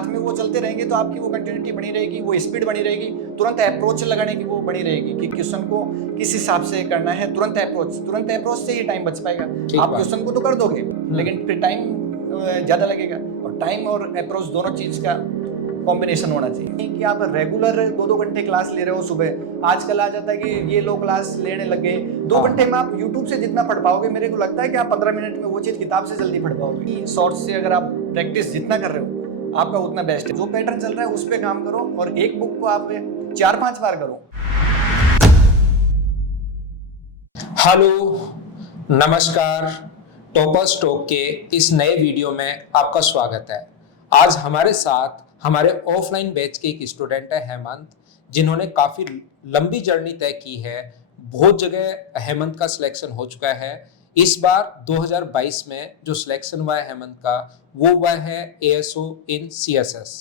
साथ में वो चलते रहेंगे तो आपकी वो कंटिन्यूटी बनी रहेगी, वो स्पीड बनी रहेगी, तुरंत अप्रोच लगाने की वो बनी रहेगी कि क्वेश्चन को किस हिसाब से करना है। तुरंत अप्रोच से ही टाइम बच पाएगा। आप क्वेश्चन को तो कर दोगे लेकिन फिर टाइम ज़्यादा लगेगा, और टाइम और अप्रोच दोनों चीज़ का कॉम्बिनेशन होना चाहिए कि आप रेगुलर 2-2 घंटे क्लास ले रहे हो सुबह। आजकल आ जाता है कि ये लोग क्लास लेने लग गए, 2 घंटे में आप यूट्यूब से जितना पढ़ पाओगे, मेरे को लगता है कि आप 15 मिनट में वो चीज़ किताब से जल्दी पढ़ पाओगे। शॉर्ट्स से अगर आप प्रैक्टिस जितना कर रहे हो आपका उतना बेस्ट है। जो पैटर्न चल रहा है उस पर काम करो और एक बुक को आप 4-5 बार करो। हेलो, नमस्कार। टॉपर्स टॉक के इस नए वीडियो में आपका स्वागत है। आज हमारे साथ हमारे ऑफलाइन बैच के एक स्टूडेंट है हेमंत, जिन्होंने काफ़ी लंबी जर्नी तय की है। बहुत जगह हेमंत का सिलेक्शन हो चुका है। इस बार 2022 में जो सिलेक्शन हुआ है हेमंत का, वो हुआ है ASO इन CSS।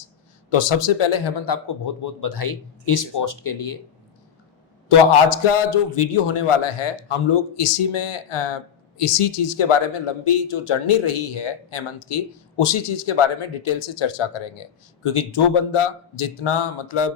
तो सबसे पहले हेमंत, आपको बहुत बहुत बधाई इस पोस्ट के लिए। तो आज का जो वीडियो होने वाला है, हम लोग इसी चीज के बारे में, लंबी जो जर्नी रही है हेमंत की, उसी चीज के बारे में डिटेल से चर्चा करेंगे। क्योंकि जो बंदा जितना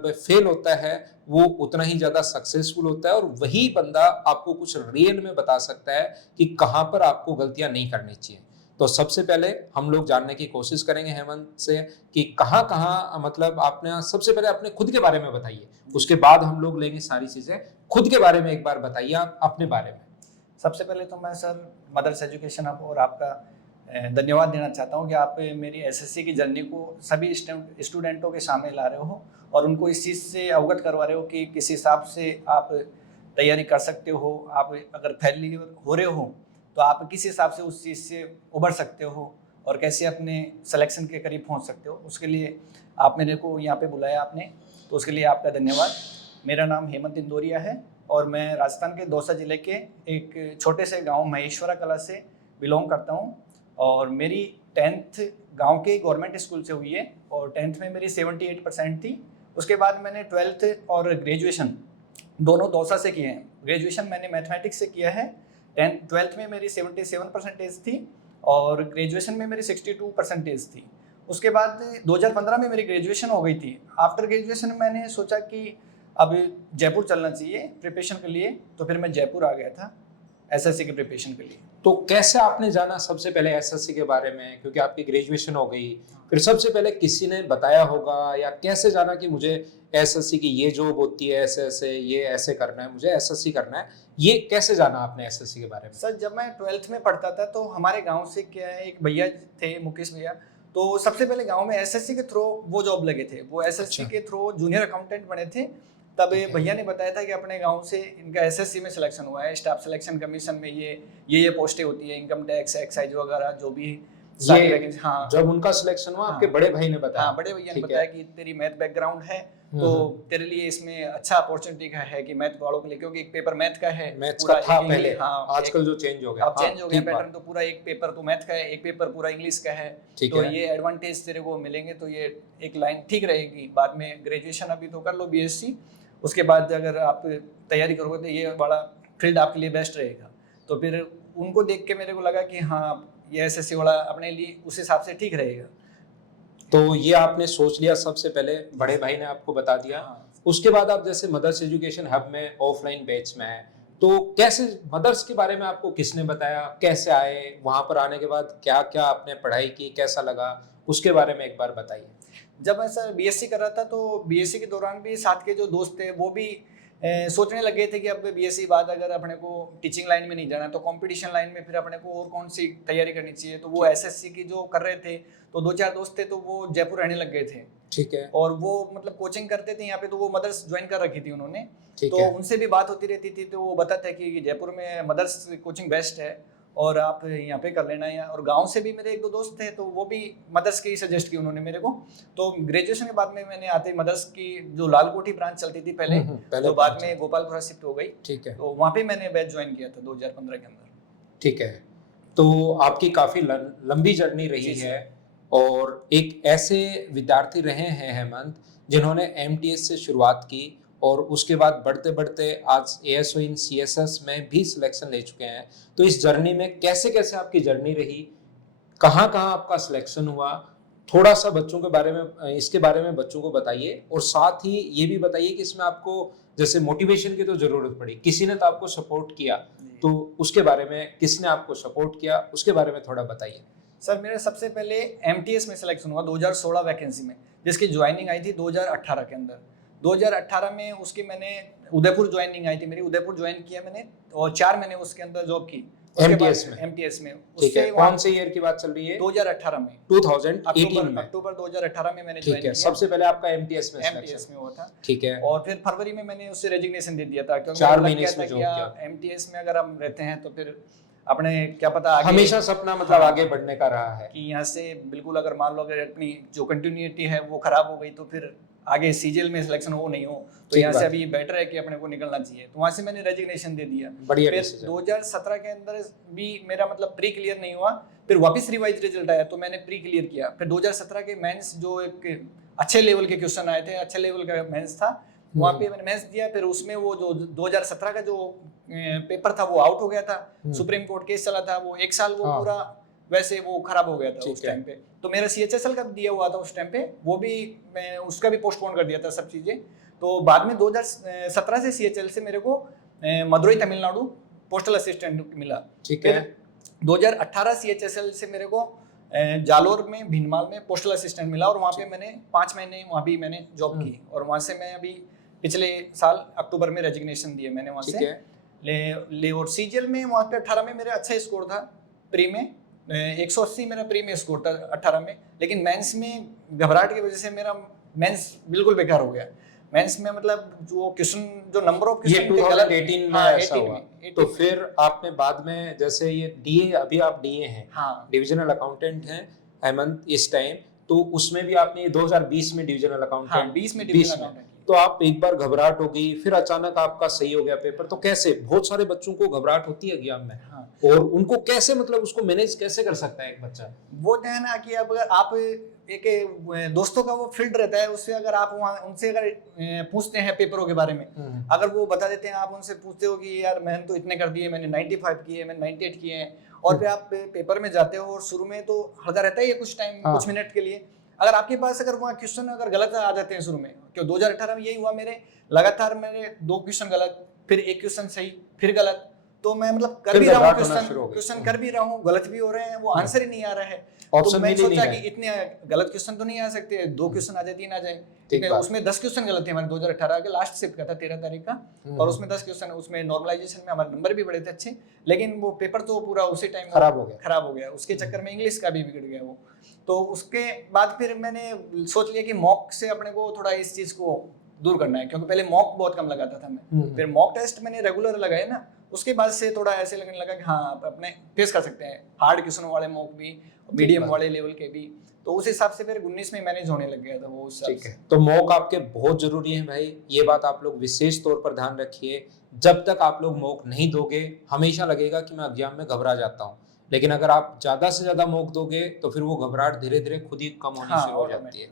फेल होता है वो उतना ही ज्यादा सक्सेसफुल होता है, और वही बंदा आपको कुछ रियल में बता सकता है कि कहाँ पर आपको गलतियां नहीं करनी चाहिए। तो सबसे पहले हम लोग जानने की कोशिश करेंगे हेमंत से कि कहाँ कहाँ आपने, सबसे पहले अपने खुद के बारे में बताइए, उसके बाद हम लोग लेंगे सारी चीजें। खुद के बारे में एक बार बताइए, आप अपने बारे में। सबसे पहले तो मैं सर मदर्स एजुकेशन हब और आपका धन्यवाद देना चाहता हूं कि आप मेरी एसएससी की जर्नी को सभी स्टूडेंटों के सामने ला रहे हो और उनको इस चीज़ से अवगत करवा रहे हो कि किस हिसाब से आप तैयारी कर सकते हो। आप अगर फेलियर हो रहे हो तो आप किस हिसाब से उस चीज़ से उबर सकते हो और कैसे अपने सिलेक्शन के करीब पहुंच सकते हो। उसके लिए आप मेरे को यहाँ पे बुलाया आपने, तो उसके लिए आपका धन्यवाद। मेरा नाम हेमंत इंदौरिया है और मैं राजस्थान के दौसा जिले के एक छोटे से गांव महेश्वरा कला से बिलोंग करता हूं और मेरी 10th गांव के गवर्नमेंट स्कूल से हुई है और 10th में मेरी 78% थी। उसके बाद मैंने 12th और ग्रेजुएशन दोनों दौसा से किए हैं। ग्रेजुएशन मैंने मैथमेटिक्स से किया है। 12th में मेरी 77% थी और ग्रेजुएशन में मेरी 62% थी। उसके बाद 2015 में मेरी ग्रेजुएशन हो गई थी। आफ्टर ग्रेजुएशन मैंने सोचा कि अब जयपुर चलना चाहिए प्रिपरेशन के लिए, तो फिर मैं जयपुर आ गया था एसएससी की प्रिपरेशन के लिए। तो कैसे आपने जाना सबसे पहले एसएससी के बारे में, क्योंकि आपकी ग्रेजुएशन हो गई, फिर सबसे पहले किसी ने बताया होगा, या कैसे जाना कि मुझे एसएससी की ये जॉब होती है, ऐसे ऐसे ये ऐसे करना है, मुझे एसएससी करना है, ये कैसे जाना आपने एसएससी के बारे में? सर, जब मैं 12th में पढ़ता था तो हमारे गांव से क्या है, एक भैया थे मुकेश भैया, तो सबसे पहले गांव में एसएससी के थ्रू वो जॉब लगे थे। वो एसएससी के थ्रू जूनियर अकाउंटेंट बने थे। तब भैया ने बताया था कि अपने गांव से इनका एसएससी में सिलेक्शन हुआ है, स्टाफ सिलेक्शन कमीशन में ये पोस्टें होती है, इनकम टैक्स, एक्साइज वगैरह जो भी सारी वैकेंसी। हाँ, जब उनका सिलेक्शन हुआ, आपके बड़े भाई ने बताया? हाँ, बड़े भैया ने बताया कि तेरी मैथ बैकग्राउंड है तो तेरे लिए इसमें अच्छा अपॉर्चुनिटी का है कि मैथ वालों के लिए, क्योंकि एक पेपर मैथ का है, मैथ्स का था पहले। हाँ, आजकल जो चेंज हो गया, अब चेंज हो गया पैटर्न, तो पूरा एक पेपर तो मैथ का है, एक पेपर पूरा इंग्लिश का है। तो ये एडवांटेज तेरे को मिलेंगे, तो ये एक लाइन ठीक रहेगी। बाद में ग्रेजुएशन अभी तो कर लो बीएससी, उसके बाद अगर आप तैयारी करोगे तो ये बड़ा फील्ड आपके लिए बेस्ट रहेगा। तो फिर उनको देख के मेरे को लगा कि हाँ, ये एसएससी वाला अपने लिए उस हिसाब से ठीक रहेगा। तो ये आपने सोच लिया, सबसे पहले बड़े भाई ने आपको बता दिया। उसके बाद आप जैसे मदर्स एजुकेशन हब में ऑफलाइन बैच में है, तो कैसे मदर्स के बारे में आपको किसने बताया, कैसे आए, वहां पर आने के बाद क्या क्या आपने पढ़ाई की, कैसा लगा, उसके बारे में एक बार बताइए। जब मैं सर बीएससी कर रहा था तो बीएससी के दौरान भी साथ के जो दोस्त थे वो भी सोचने लगे थे कि अब बीएससी बाद अगर अपने को टीचिंग लाइन में नहीं जाना तो कंपटीशन लाइन में फिर अपने को और कौन सी तैयारी करनी चाहिए। तो वो एसएससी की जो कर रहे थे, तो 2-4 दोस्त थे तो वो जयपुर रहने लग गए थे। ठीक है। और वो कोचिंग करते थे यहाँ पे, तो वो मदर्स ज्वाइन कर रखी थी उन्होंने। तो उनसे भी बात होती रहती थी, तो वो बताते हैं कि जयपुर में मदर्स कोचिंग बेस्ट है और आप यहाँ पे कर लेना। या और गांव से भी मेरे 1-2 दोस्त थे तो वो भी मदर्स की सजेस्ट की उन्होंने मेरे को। तो ग्रेजुएशन के बाद में मैंने आते मदर्स की जो लालकोठी ब्रांच चलती थी पहले तो बाद में गोपालपुरा शिफ्ट हो गई। ठीक है। तो वहाँ पे मैंने बैच ज्वाइन किया था 2015 के अंदर। ठीक है। तो आपकी काफी लंबी जर्नी रही है और एक ऐसे विद्यार्थी रहे हैं हेमंत, जिन्होंने एमटीएस से शुरुआत की और उसके बाद बढ़ते बढ़ते आज एएसओ इन सीएसएस में भी सिलेक्शन ले चुके हैं। तो इस जर्नी में कैसे कैसे आपकी जर्नी रही, कहाँ कहाँ आपका सिलेक्शन हुआ, थोड़ा सा बच्चों के बारे में, इसके बारे में बच्चों को बताइए, और साथ ही ये भी बताइए कि इसमें आपको जैसे मोटिवेशन की तो जरूरत पड़ी, किसी ने तो आपको सपोर्ट किया, तो उसके बारे में, किसने आपको सपोर्ट किया उसके बारे में थोड़ा बताइए। सर मेरा सबसे पहले एमटीएस में सिलेक्शन हुआ 2016 वैकेंसी में, जिसकी ज्वाइनिंग आई थी 2018 के अंदर। 2018 में उसकी मैंने उदयपुर ज्वाइनिंग आई थी मेरी, उदयपुर ज्वाइन किया मैंने और 4 महीने उसके अंदर जॉब की एमटीएस में। एमटीएस में ठीक है, कौन से ईयर की बात चल रही है? 2018 में, 2018 में, अक्टूबर 2018 में मैंने ठीक ज्वाइन है। किया। सबसे पहले आपका एमटीएस में एमटीएस में हुआ था, ठीक है। और फिर फरवरी में मैंने उससे रेजिग्नेशन दे दिया था, क्योंकि 4 मुझे लग महीने गया इसमें था जॉब कि किया। एमटीएस में अगर हम रहते हैं तो फिर अपने क्या पता आगे हमेशा सपना मतलब आगे बढ़ने का रहा है कि यहाँ से बिल्कुल अगर मान लो अगर अपनी जो कंटिन्यूटी है वो खराब हो गई तो फिर आगे सीजीएल में सिलेक्शन हो नहीं हो, तो यहाँ से अभी बेटर है कि अपने को निकलना चाहिए। तो वहाँ से मैंने रेजिग्नेशन दे दिया। बढ़िया फिर डिसीजन। 2017 के अंदर भी मेरा मतलब प्री क्लियर नहीं हुआ, फिर वापस रिवाइज रिजल्ट आया तो मैंने प्री क्लियर किया। फिर 2017 के मेंस जो एक अच्छे लेवल के क्वेश्चन आए थे, अच्छे लेवल का मेंस था, वहाँ पे मैंने मेंस दिया। फिर उसमें वो जो 2017 का जो पेपर था वो आउट हो गया था, सुप्रीम कोर्ट केस चला था, वो 1 साल वो पूरा वैसे वो खराब हो गया था उस टाइम पे। तो मेरा सीएचएसएल का दिया हुआ था उस टाइम पे, वो भी मैं उसका भी पोस्टपोन कर दिया था सब चीजें। तो बाद में 2017 से सीएचएल से मेरे को मदुरई तमिलनाडु पोस्टल असिस्टेंट मिला। ठीक है। 2018 सीएचएसएल से मेरे को जालोर में भीनमाल में पोस्टल असिस्टेंट मिला, और वहाँ पे मैंने 5 महीने वहाँ भी मैंने जॉब की, और वहाँ से मैं अभी पिछले साल अक्टूबर में रेजिग्नेशन दिया मैंने वहाँ से ले। और सीजीएल में वहाँ पे 18 में मेरा अच्छा स्कोर था, प्री में 180 मेरा प्री में स्कोर था 18 में। लेकिन मेंस में घबराहट की वजह से मेरा मेंस बिल्कुल बेकार हो गया। मेंस में मतलब जो क्वेश्चन, जो नंबर ऑफ ये 2018 में ऐसा हुआ। तो में। फिर आपने बाद में जैसे ये डीए, अभी आप डीए हैं, हाँ, डिविजनल अकाउंटेंट हैं हेमंत इस टाइम, तो उसमें भी आपने 2020 में डिविजनल अकाउंटेंट, हाँ, 20 में डिविजनल अकाउंटेंट। तो आप एक बार घबराहट हो गई, फिर अचानक आपका सही हो गया पेपर, तो कैसे? बहुत सारे बच्चों को घबराहट होती है एग्जाम में, हाँ, और उनको कैसे मतलब उसको मैनेज कैसे कर सकता है एक बच्चा? वो है ना कि अब अगर आप एक दोस्तों का वो फील्ड रहता है, उससे अगर आप वहाँ उनसे अगर पूछते हैं पेपरों के बारे में, अगर वो बता देते हैं, आप उनसे पूछते हो कि यार मैंने तो इतने कर दिए, मैंने 95 किए, मैंने 98 किए हैं, और फिर आप पेपर में जाते हो और शुरू में तो हल्का रहता ही है कुछ टाइम, कुछ मिनट के लिए। अगर आपके पास अगर वहाँ क्वेश्चन अगर गलत आ जाते हैं शुरू में, क्यों 2018 में यही हुआ मेरे, लगातार मेरे 2 क्वेश्चन गलत, फिर 1 क्वेश्चन सही, फिर गलत, तो मैं मतलब कर भी रहा हूँ क्वेश्चन कर भी रहा हूँ, गलत भी हो रहे हैं, वो आंसर ही नहीं आ रहा है। तो मैं सोचा कि इतने गलत क्वेश्चन तो नहीं आ सकते, 2 क्वेश्चन आ जाए, 3 आ जाए। उसमें 10 क्वेश्चन गलत थे हमारे 2018 के लास्ट शिफ्ट का था 13 तारीख का, और उसमें 10 क्वेश्चन, उसमें नॉर्मलाइजेशन में हमारे नंबर भी बड़े थे अच्छे, लेकिन वो पेपर तो पूरा उसी टाइम खराब हो गया। उसके चक्कर में इंग्लिश का भी बिगड़ गया वो। तो उसके बाद फिर मैंने सोच लिया कि मॉक से अपने को थोड़ा इस चीज को दूर करना है, क्योंकि पहले मॉक बहुत कम लगाता था मैं, फिर मॉक टेस्ट मैंने रेगुलर लगाए ना, उसके बाद से थोड़ा ऐसे लगने लगा कि हाँ अपने फेस कर सकते हैं हार्ड क्वेश्चन वाले मॉक भी, मीडियम वाले लेवल के भी। तो उस हिसाब से फिर 19 में मैनेज होने लग गया था वो। ठीक है, तो मॉक आपके बहुत जरूरी है भाई, ये बात आप लोग विशेष तौर पर ध्यान रखिए। जब तक आप लोग मॉक नहीं दोगे, हमेशा लगेगा कि मैं एग्जाम में घबरा जाता हूँ, लेकिन अगर आप ज्यादा से ज्यादा मॉक दोगे तो फिर वो घबराहट धीरे धीरे खुद ही कम होनी शुरू हो जाती है।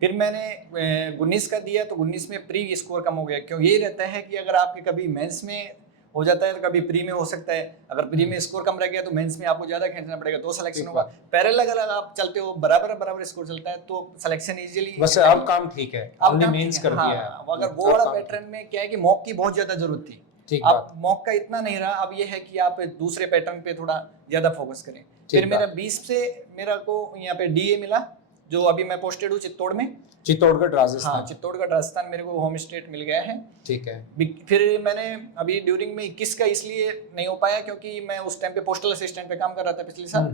फिर मैंने 19 का दिया, तो 19 में प्री स्कोर कम हो गया, क्यों यही रहता है कि अगर आपके कभी मेंस में हो जाता है तो कभी प्री में हो सकता है, अगर प्री में स्कोर कम रह गया तो मेंस में आपको ज्यादा खींचना पड़ेगा, तो सिलेक्शन होगा। पैरेलल अगर आप चलते हो, बराबर स्कोर चलता है तो सिलेक्शन इजीली। वैसे अब काम ठीक है, आपने मेंस कर दिया है। अगर वो वाला पैटर्न में क्या है कि मॉक की बहुत ज्यादा जरूरत थी, अब मॉक का इतना नहीं रहा, अब ये है कि आप दूसरे पैटर्न पे थोड़ा ज्यादा फोकस करें। फिर मेरा 20 से मेरा को यहाँ पे डीए मिला, जो अभी मैं पोस्टेड हूँ चित्तौड़ में, चित्तौड़गढ़ राजस्थान। हाँ, चित्तौड़गढ़ राजस्थान मेरे को होम स्टेट मिल गया है। ठीक है। फिर मैंने अभी ड्यूरिंग में 21 का इसलिए नहीं हो पाया क्योंकि मैं उस टाइम पे पोस्टल असिस्टेंट पे काम कर रहा था पिछले साल,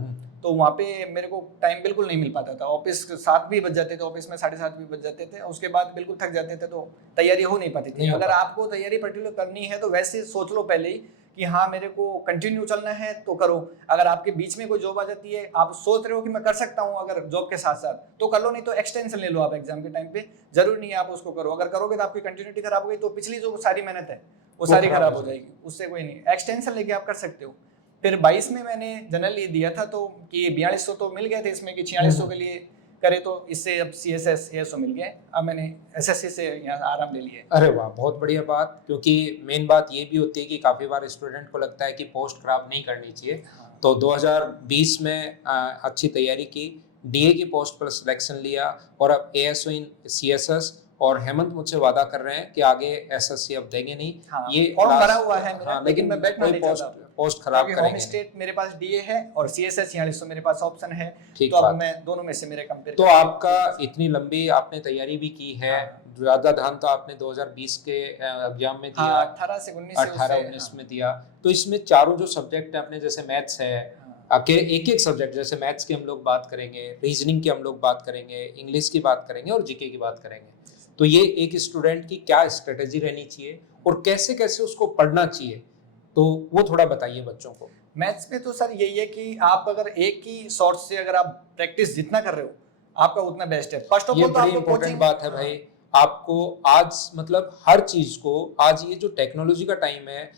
तो वहाँ पे मेरे को टाइम बिल्कुल नहीं मिल पाता था। ऑफिस 7 भी बज जाते थे, ऑफिस में 7:30 भी बज जाते थे, उसके बाद बिल्कुल थक जाते थे, तो तैयारी हो नहीं पाती थी। अगर आपको तैयारी पर्टिकुलर करनी है तो वैसे सोच लो पहले ही कि हाँ मेरे को कंटिन्यू चलना है तो करो। अगर आपके बीच में कोई जॉब आ जाती है, आप सोच रहे हो कि मैं कर सकता हूँ अगर जॉब के साथ साथ, तो कर लो, नहीं तो एक्सटेंशन ले लो आप एग्जाम के टाइम पे, जरूरी नहीं है आप उसको करो। अगर करोगे तो आपकी कंटिन्यूटी खराब हो गई तो पिछली जो सारी मेहनत है वो सारी खराब हो जाएगी, उससे कोई नहीं। एक्सटेंशन लेके आप कर सकते हो। फिर 22 में मैंने जनरल दिया था, तो कि 4200 तो मिल गए थे इसमें कि 4600 के लिए करे, तो इससे अब CSS ASO मिल गया। अब मैंने SSC से यहाँ आराम ले लिया। अरे वाह, बहुत बढ़िया बात। क्योंकि मेन बात ये भी होती है कि काफी बार स्टूडेंट को लगता है कि पोस्ट खराब नहीं करनी चाहिए। तो 2020 में अच्छी तैयारी की, डीए की पोस्ट पर सिलेक्शन लिया और अब एएसओ इन सीएसएस, और हेमंत मुझसे वादा कर रहे हैं कि आगे एसएससी अब देंगे नहीं। हाँ, ये फॉर्म भरा लास्ट, हुआ है मेरा, हाँ, लेकिन मैं बैठना कोई नहीं पोस्ट चाहता पोस्ट खराब क्योंकि करेंगे होम नहीं। स्टेट मेरे पास डीए है और सीएसएस 4600 मेरे पास ऑप्शन है। ठीक तो अब बात। मैं दोनों में से मेरे कंपेयर तो आपका इतनी लंबी आपने तैयारी भी की है, हाँ। ज्यादा ध्यान तो आपने 2020 के एग्जाम में दिया, हाँ, 18 से 19 से 18-19 हाँ। में दिया। तो इसमें चारों जो सब्जेक्ट है अपने, जैसे मैथ्स है, हाँ। एक एक सब्जेक्ट, जैसे मैथ्स की हम लोग बात करेंगे, रीजनिंग की हम लोग बात करेंगे, इंग्लिश की बात करेंगे और जीके की बात करेंगे। तो ये एक स्टूडेंट की क्या स्ट्रेटेजी रहनी चाहिए और कैसे कैसे उसको पढ़ना चाहिए, तो वो थोड़ा बताइए बच्चों को। मैथ्स में तो सर यही है कि आप अगर एक ही सोर्स से अगर आप प्रैक्टिस जितना कर रहे हो आपका उतना बेस्ट है। फर्स्ट ऑफ ये ऑल तो बड़ी आपको इंपॉर्टेंट कोचिंग, बात है भाई। आपको आज मतलब हर चीज को, आज ये जो टेक्नोलॉजी का टाइम है,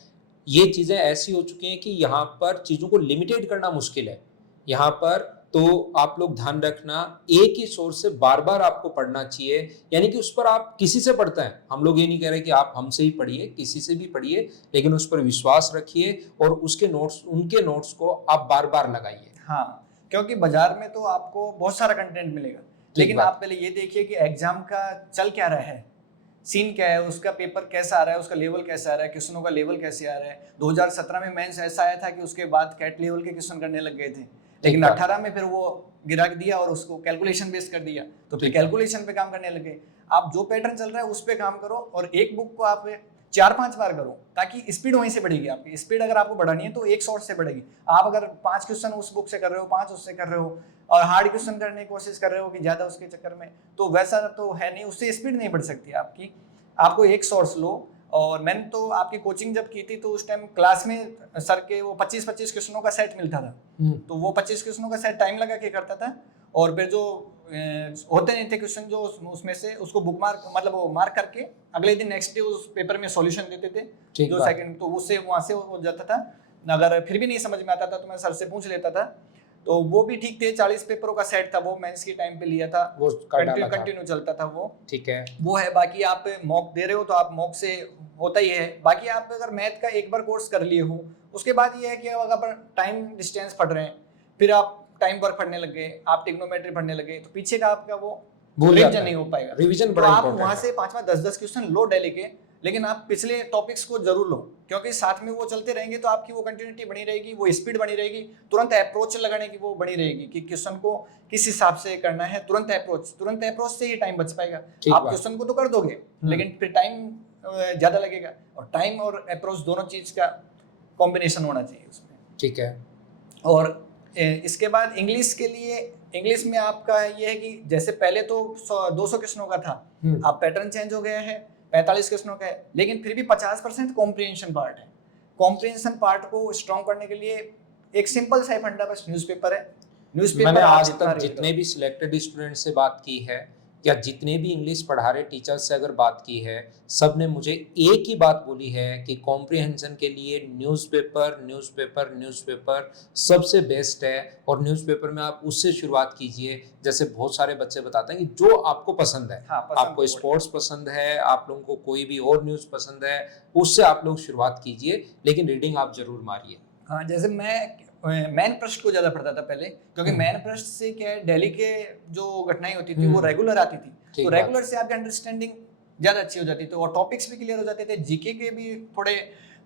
ये चीजें ऐसी हो चुकी हैं कि यहाँ पर चीजों को लिमिटेड करना मुश्किल है। यहाँ पर तो आप लोग ध्यान रखना, एक ही सोर्स से बार बार आपको पढ़ना चाहिए, यानी कि उस पर आप किसी से पढ़ते हैं, हम लोग ये नहीं कह रहे कि आप हमसे ही पढ़िए, किसी से भी पढ़िए, लेकिन उस पर विश्वास रखिए और उसके नोट्स, उनके नोट्स को आप बार बार लगाइए। हाँ, क्योंकि बाजार में तो आपको बहुत सारा कंटेंट मिलेगा, लेकिन आप पहले ये देखिए कि एग्जाम का चल क्या रहा है, सीन क्या है, उसका पेपर कैसा आ रहा है, उसका लेवल कैसा आ रहा है, क्वेश्चनों का लेवल कैसे आ रहा है। 2017 में मेंस ऐसा आया था कि उसके बाद कैट लेवल के क्वेश्चन करने लग गए थे, लेकिन 18 में फिर वो गिरा दिया और उसको कैलकुलेशन बेस कर दिया, तो फिर कैलकुलेशन पे काम करने लगे। आप जो पैटर्न चल रहा है उस पे काम करो और एक बुक को आप 4-5 बार करो, ताकि स्पीड वहीं से बढ़ेगी। आपकी स्पीड अगर आपको बढ़ानी है तो एक सोर्स से बढ़ेगी। आप अगर 5 क्वेश्चन उस बुक से कर रहे हो, 5 उससे कर रहे हो और हार्ड क्वेश्चन करने की कोशिश कर रहे हो कि ज्यादा उसके चक्कर में, तो वैसा तो है नहीं, उससे स्पीड नहीं बढ़ सकती आपकी। आपको एक सोर्स लो। और मैंने तो आपकी कोचिंग जब की थी तो उस टाइम क्लास में सर के वो 25-25 क्वेश्चनों का सेट मिलता था, तो वो 25 क्वेश्चनों का सेट टाइम लगा के करता था और फिर जो होते नहीं थे क्वेश्चन जो उसमें से उसको बुक मार्क, मतलब वो मार्क करके अगले दिन नेक्स्ट डे उस पेपर में सॉल्यूशन देते थे जो सेकंड, तो उससे वहां से हो जाता था। अगर फिर भी नहीं समझ में आता था तो मैं सर से पूछ लेता था, तो वो भी ठीक थे। 40 पेपरों का सेट था, वो मेंस के टाइम पे लिया था, वो कंटिन्यू चलता था वो, ठीक है वो है। बाकी आप मॉक दे रहे हो तो आप मॉक से होता ही है। बाकी आप अगर मैथ का एक बार कोर्स कर लिए हो, उसके बाद ये है कि अगर टाइम डिस्टेंस पढ़ रहे हैं, फिर आप टाइम वर्क पढ़ने लग गए, आप ट्रिग्नोमेट्री पढ़ने लगे, तो पीछे का आपका वो रिवीजन नहीं हो पाएगा। रिवीजन तो आप वहां से 5-5, 10-10 क्वेश्चन लो डेली के, लेकिन आप पिछले टॉपिक्स को जरूर लो, क्योंकि साथ में वो चलते रहेंगे तो आपकी वो कंटिन्यूटी बनी रहेगी, वो स्पीड बनी रहेगी, तुरंत अप्रोच लगाने की वो बनी रहेगी कि क्वेश्चन को किस हिसाब से करना है। तुरंत अप्रोच से ही टाइम बच पाएगा। आप क्वेश्चन को तो कर दोगे लेकिन फिर टाइम ज्यादा लगेगा, और टाइम और अप्रोच दोनों चीज का कॉम्बिनेशन होना चाहिए उसमें, ठीक है। और इसके बाद इंग्लिश के लिए, इंग्लिश में आपका ये है कि जैसे पहले तो 200 क्वेश्चनों का था, अब पैटर्न चेंज हो गया है, 45 क्वेश्चनों का है, लेकिन फिर भी 50% कॉम्प्रिहेंशन पार्ट है। कॉम्प्रिहेंशन पार्ट को स्ट्रॉन्ग करने के लिए एक सिंपल सा फंडा बस न्यूज़पेपर है। न्यूज़पेपर मैंने आज तक जितने भी सिलेक्टेड स्टूडेंट से बात की है या जितने भी इंग्लिश पढ़ा रहे टीचर्स से अगर बात की है, सब ने मुझे एक ही बात बोली है कि कॉम्प्रिहेंशन के लिए न्यूज़पेपर सबसे बेस्ट है। और न्यूज़पेपर में आप उससे शुरुआत कीजिए, जैसे बहुत सारे बच्चे बताते हैं कि जो आपको पसंद है, आपको स्पोर्ट्स पसंद है, आप लोगों को कोई भी और न्यूज़ पसंद है, उससे आप लोग शुरुआत कीजिए, लेकिन रीडिंग आप जरूर मारिए। हाँ, जैसे मैन पृष्ठ को ज्यादा पढ़ता था पहले, क्योंकि मैन पृष्ठ से क्या है, दिल्ली के जो घटनाएं होती थी वो रेगुलर आती थी, तो रेगुलर से आपकी अंडरस्टैंडिंग ज्यादा अच्छी हो जाती थी और टॉपिक्स भी क्लियर हो जाते थे। जीके के भी थोड़े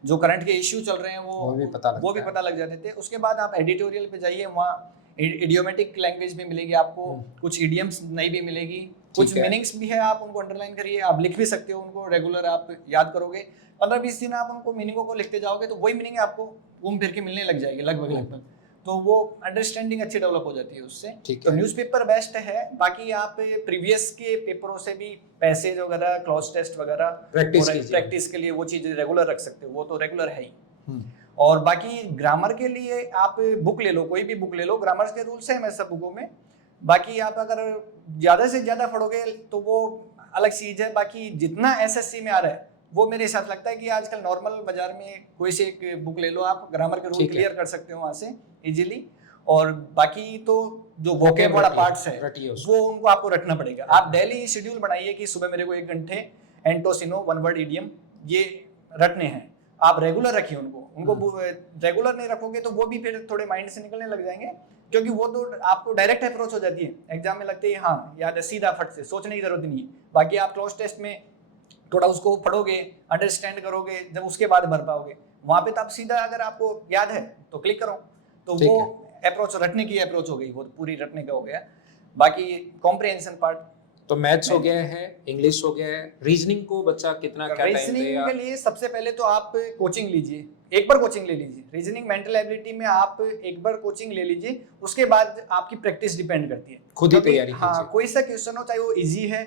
जो करंट के इश्यू चल रहे हैं वो भी पता लग जाते थे। उसके बाद आप एडिटोरियल पे जाइए, वहाँ इडियोमेटिक लैंग्वेज भी मिलेगी आपको, कुछ इडियम्स नई भी मिलेगी, कुछ मीनिंग्स भी है, आप उनको अंडरलाइन करिए, आप लिख भी सकते हो उनको, रेगुलर आप याद करोगे, 15-20 दिन आप उनको मीनिंगों को लिखते जाओगे तो वही मीनिंग आपको घूम फिर के मिलने लग जाएगी लगभग, तो वो अंडरस्टैंडिंग अच्छी डेवलप हो जाती है उससे। तो न्यूज़पेपर बेस्ट है। बाकी आप प्रीवियस के पेपरों से भी पैसेज वगैरह, क्लॉज टेस्ट वगैरह प्रैक्टिस के लिए वो चीज रेगुलर रख सकते हो, वो तो रेगुलर है ही। और बाकी ग्रामर के लिए आप बुक ले लो, कोई भी बुक ले लो, ग्रामर के रूल्स हैं सब बुकों में। बाकी आप अगर ज्यादा से ज्यादा पढ़ोगे तो वो अलग चीज है। बाकी जितना एसएससी में आ रहा है वो मेरे हिसाब से लगता है कि आजकल नॉर्मल बाजार में कोई से एक बुक ले लो, आप ग्रामर के रूल क्लियर कर सकते हो वहां से इजीली। और बाकी तो जो वोकेब वाला पार्ट्स है वो उनको आपको रटना पड़ेगा। आप डेली शेड्यूल बनाइए कि सुबह मेरे को 1 घंटे एंटोसिनो, 1 वर्ड इडियम ये रटने हैं, आप रेगुलर रखिए उनको रेगुलर नहीं रखोगे तो वो भी फिर थोड़े माइंड से निकलने लग जाएंगे, क्योंकि वो तो आपको डायरेक्ट अप्रोच हो जाती है एग्जाम में, लगते है हाँ याद है सीधा फट से, सोचने की जरूरत नहीं है। बाकी आप क्लोज टेस्ट में थोड़ा उसको पढ़ोगे, अंडरस्टैंड करोगे, जब उसके बाद भर पाओगे, वहां पे तो आप सीधा अगर आपको याद है तो क्लिक करो, तो वो अप्रोच रटने की अप्रोच हो गई, वो पूरी रटने का हो गया। बाकी कॉम्प्रिहेंशन पार्ट तो मैथ्स हो गया है, इंग्लिश हो गया है, रीजनिंग को बच्चा कितना क्या टाइम दे? रीजनिंग के लिए सबसे पहले तो आप कोचिंग लीजिए, एक बार कोचिंग ले लीजिए। रीजनिंग मेंटल एबिलिटी में आप एक बार कोचिंग ले लीजिए, उसके बाद आपकी प्रैक्टिस डिपेंड करती है, खुद ही तैयारी कीजिए। हाँ, कोई सा क्वेश्चन हो चाहे वो इजी है,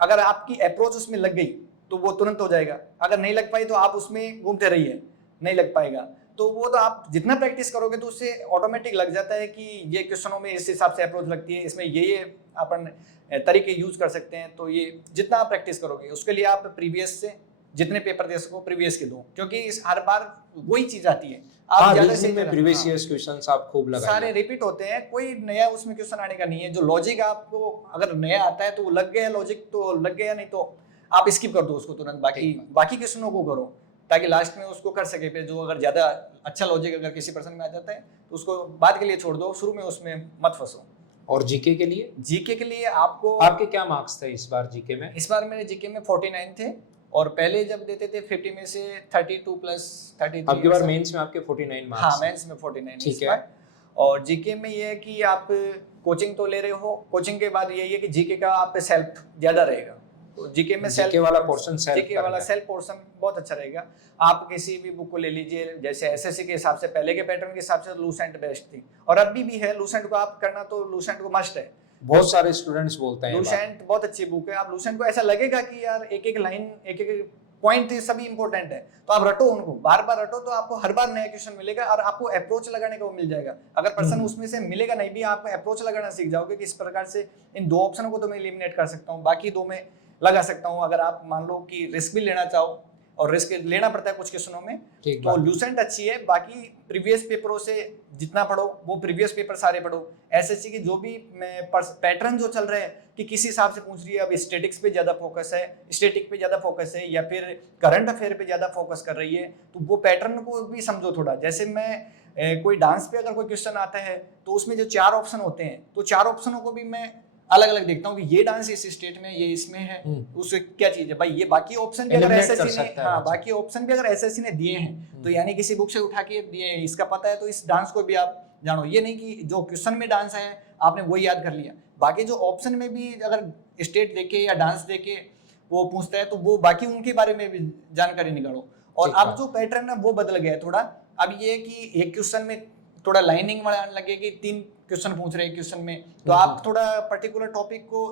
अगर आपकी अप्रोच उसमें लग गई तो वो तुरंत हो जाएगा, अगर नहीं लग पाई तो आप उसमें घूमते रहिए, नहीं लग पाएगा तो वो तो आप जितना प्रैक्टिस करोगे तो उससे ऑटोमेटिक लग जाता है कि ये क्वेश्चनों में इस हिसाब से अप्रोच लगती है, इसमें ये अपन तरीके यूज कर सकते हैं। तो ये जितना आप प्रैक्टिस करोगे उसके लिए आप प्रीवियस से जितने पेपर दे सको प्रीवियस के दो, क्योंकि इस हर बार वही चीज आती है। आप ज्यादा से में प्रीवियस ईयर्स क्वेश्चंस आप खूब लगाइए, सारे रिपीट होते हैं, कोई नया उसमें क्वेश्चन आने का नहीं है। जो लॉजिक आपको अगर नया आता है तो वो लग गया लॉजिक तो लग गया, नहीं तो आप स्किप कर दो उसको तुरंत, बाकी क्वेश्चनों को करो ताकि लास्ट में उसको कर सके। फिर जो अगर ज्यादा अच्छा लॉजिक अगर किसी पर्सन में आ जाता है तो उसको बाद के लिए छोड़ दो, शुरू में उसमें मत फंसो। और जीके के लिए? जीके के लिए आपको, आपके क्या मार्क्स थे इस बार जीके में? इस बार मेरे जीके में 49 थे, और पहले जब देते थे 50 में से 32 प्लस 33। अब की बार मेंस में आपके 49 मार्क्स? हाँ, मेंस में 49। ठीक है। और जीके में ये है कि आप कोचिंग तो ले रहे हो, कोचिंग के बाद यही है कि जीके का आप पे सेल्फ ज्यादा रहेगा, तो जीके में जीके वाला पोर्शन जीके वाला सेल्फ पोर्शन बहुत अच्छा रहेगा। आप किसी भी बुक को ले लीजिए, जैसे एसएससी के हिसाब से पहले के पैटर्न के हिसाब से लूसेंट बेस्ट थी, और अभी भी है लूसेंट को आप करना, तो लूसेंट को मस्ट है। बहुत सारे स्टूडेंट्स बोलते हैं लूसेंट बहुत अच्छी बुक है, आप लूसेंट को ऐसा लगेगा कि यार एक एक लाइन एक एक पॉइंट सभी इंपॉर्टेंट है, तो आप रटो उनको, बार बार रटो, तो आपको हर बार नया क्वेश्चन मिलेगा और आपको अप्रोच लगाने को मिल जाएगा। अगर पर्सन उसमें से मिलेगा नहीं भी, आप अप्रोच लगाना सीख जाओगे कि इस प्रकार से इन दो ऑप्शनों को तो मैं एलिमिनेट कर सकता हूँ, बाकी दो में लगा सकता हूँ। अगर आप मान लो कि रिस्क भी लेना चाहो, और रिस्क लेना पड़ता है कुछ क्वेश्चनों में, तो लूसेंट अच्छी है। बाकी प्रीवियस पेपरों से जितना पढ़ो, वो प्रीवियस पेपर सारे पढ़ो। एसएससी की जो भी पैटर्न जो चल रहे हैं कि किस हिसाब से पूछ रही है, अब स्टैटिक्स पे ज्यादा फोकस है, स्टैटिक पे ज्यादा फोकस है, या फिर करंट अफेयर पे ज्यादा फोकस कर रही है, तो वो पैटर्न को भी समझो थोड़ा। जैसे मैं कोई डांस पे अगर कोई क्वेश्चन आता है तो उसमें जो 4 ऑप्शन होते हैं, तो 4 ऑप्शनों को भी मैं अलग अलग देखता हूँ कि ये डांस इस स्टेट में, ये इसमें है, उससे क्या चीज है भाई। ये बाकी ऑप्शन भी अगर एसएससी ने, हाँ, बाकी ऑप्शन भी अगर एसएससी ने दिए हैं तो यानी किसी बुक से उठा के दिए हैं, इसका पता है, तो इस डांस को भी आप जानो। ये नहीं कि जो क्वेश्चन में डांस है आपने वही याद कर लिया, बाकी जो ऑप्शन में भी अगर स्टेट देके या डांस देके वो पूछता है तो वो बाकी उनके बारे में भी जानकारी निकालो। और अब जो पैटर्न है वो बदल गया है थोड़ा। अब ये कि एक क्वेश्चन में थोड़ा लाइनिंग वाला लगे कि 3 क्वेश्चन पूछ रहे हैं क्वेश्चन में, तो आप थोड़ा पर्टिकुलर टॉपिक को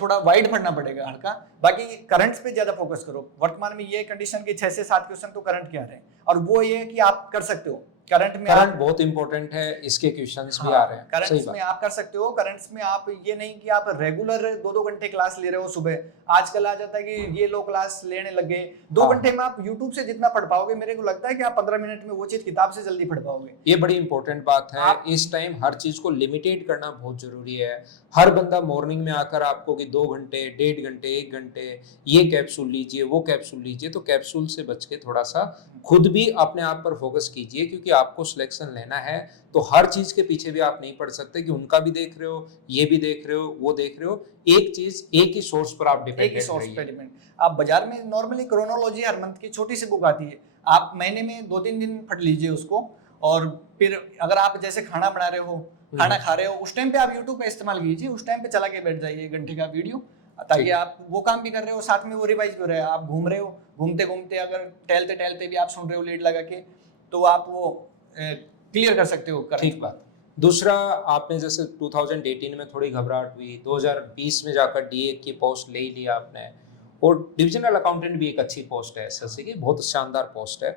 थोड़ा वाइड पढ़ना पड़ेगा हल्का। बाकी करंट्स पे ज्यादा फोकस करो। वर्तमान में ये कंडीशन की 6 से 7 क्वेश्चन तो करंट के आ रहे हैं, और वो ये कि आप कर सकते हो करंट में। करंट बहुत इंपॉर्टेंट है, इसके क्वेश्चंस भी आ रहे हैं। करंट्स में आप कर सकते हो। करंट्स में आप ये नहीं कि आप रेगुलर 2-2 घंटे क्लास ले रहे हो सुबह, आजकल आ जाता है कि ये लोग क्लास लेने लग गए 2 घंटे में। आप यूट्यूब से जितना पढ़ पाओगे, मेरे को लगता है कि आप 15 मिनट में वो चीज किताब से जल्दी पढ़ पाओगे। ये बड़ी इंपॉर्टेंट बात है। इस टाइम हर चीज को लिमिटेड करना बहुत जरूरी है। हर बंदा मॉर्निंग में आकर आपको कि 2 घंटे, 1.5 घंटे, 1 घंटे ये कैप्सूल लीजिए, वो कैप्सूल लीजिए, तो कैप्सूल से बच के थोड़ा सा खुद भी अपने आप पर फोकस कीजिए, क्योंकि आपको सिलेक्शन लेना है। तो हर चीज के पीछे भी आप नहीं पढ़ सकते कि उनका भी देख रहे हो, ये भी देख रहे हो, वो देख रहे हो। एक चीज, एक ही सोर्स पर आप डिपेंडेंट रहिए। आप बाजार में नॉर्मली क्रोनोलॉजी हर मंथ की छोटी सी बुक आती है, आप महीने में 2-3 दिन पढ़ लीजिए उसको। और फिर अगर आप जैसे खाना बना रहे हो, खाना खा रहे हो, उस टाइम पे आप यूट्यूब का इस्तेमाल कीजिए, उस टाइम पे चला के बैठ जाइए 1 घंटे का वीडियो, ताकि आप वो काम भी कर रहे हो, साथ में वो रिवाइज भी हो रहा है। आप घूम रहे हो, घूमते घूमते अगर टहलते टहलते भी आप सुन रहे हो लीड लगा के, तो आप वो क्लियर कर सकते हो। ठीक बात। दूसरा, आपने जैसे 2018 में थोड़ी घबराहट हुई, 2020 में जाकर डीए की पोस्ट ले ही लिया आपने, और डिविजनल अकाउंटेंट भी एक अच्छी पोस्ट है एसएससी की, बहुत शानदार पोस्ट है।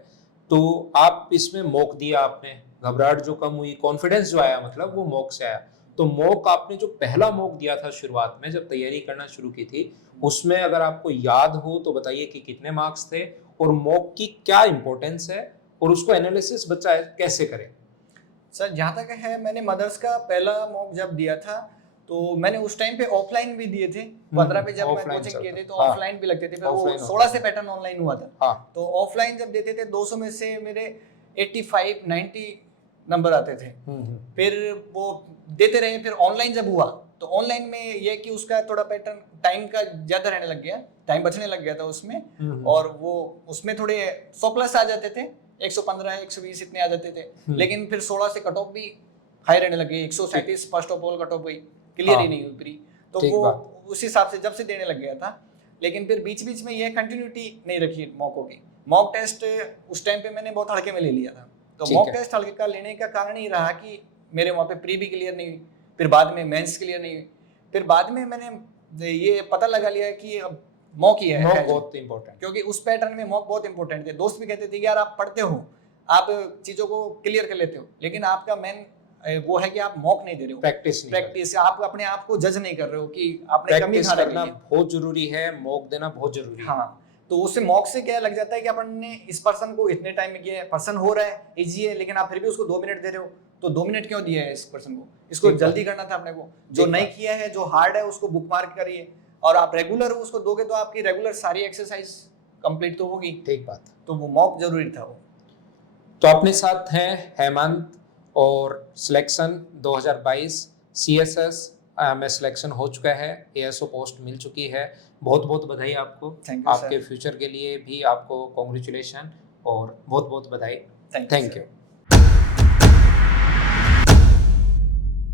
तो आप इसमें मॉक दिया आपने, घबराहट जो कम हुई, कॉन्फिडेंस जो आया, मतलब वो मॉक से आया। तो मॉक आपने जो पहला मॉक दिया था शुरुआत में जब तैयारी करना शुरू की थी, उसमें अगर आपको याद हो तो बताइए कि कितने मार्क्स थे और मॉक की क्या इंपॉर्टेंस है, और उसको एनालिसिस बच्चा कैसे करे? सर जहाँ तक है, मैंने मदर्स का पहला मॉक जब दिया था तो मैंने उस टाइम पे ऑफलाइन भी दिए थे 15 पे, जब मैं offline कोचिंग किए थे तो हाँ, ऑफलाइन भी लगते थे, फिर वो offline 16 से पैटर्न ऑनलाइन हुआ था। हाँ, तो ऑफलाइन जब देते थे 200 में से मेरे 85 90 नंबर आते थे। फिर वो देते रहे, फिर ऑनलाइन जब हुआ तो ऑनलाइन में ये कि उसका थोड़ा पैटर्न टाइम का ज्यादा रहने लग गया, टाइम बचने लग गया था उसमें, और वो उसमें थोड़े 100 प्लस आ जाते थे, 115 120 इतने आ जाते थे। लेकिन फिर 16 से कट ऑफ भी हाई रहने लगे, 137 first of all cut off गई, क्लियर ही नहीं हुई प्री। तो वो उस हिसाब से जब से देने लग गया था। लेकिन फिर बीच बीच में ये कंटिन्यूटी नहीं रखी मॉकों की। मॉक टेस्ट उस टाइम पे मैंने बहुत हल्के में ले लिया था, तो मॉक टेस्ट हल्के का लेने का कारण ही रहा कि मेरे वहाँ पे प्री भी क्लियर नहीं हुई, फिर बाद में मेंस क्लियर नहीं हुई, फिर बाद में मैंने ये पता लगा लिया कि अब मॉक ही है, मॉक बहुत इंपॉर्टेंट, क्योंकि उस पैटर्न में मॉक बहुत इंपॉर्टेंट थे। दोस्त भी कहते थे कि यार आप पढ़ते हो, आप चीजों को क्लियर कर लेते हो, लेकिन आपका मेन वो है कि आप मॉक नहीं दे रहे हो, प्रैक्टिस आप अपने आप को जज नहीं कर रहे हो कि आपने कमी कहाँ रखी है। बहुत जरूरी है, मॉक देना बहुत जरूरी है। हाँ, तो उससे मॉक से क्या लग जाता है कि अपन ने इस पर्सन को इतने टाइम में किया है, पर्सन हो रहा है इजी है, लेकिन आप फिर भी उसको 2 मिनट दे रहे हो, तो 2 मिनट क्यों दिया है इस पर्सन को, इसको जल्दी करना था अपने को। जो नहीं किया है, जो हार्ड है, उसको बुक मार्क करिए, और आप रेगुलर उसको दोगे तो आपकी रेगुलर सारी एक्सरसाइज कंप्लीट तो होगी। ठीक बात। तो वो मॉक जरूरी था वो। तो अपने साथ हैं हेमंत, और सिलेक्शन 2022 CSS में सिलेक्शन हो चुका है, ASO पोस्ट मिल चुकी है। बहुत बहुत बधाई आपको, आपके फ्यूचर के लिए भी आपको कॉन्ग्रेचुलेशन और बहुत बहुत बधाई। Thank you.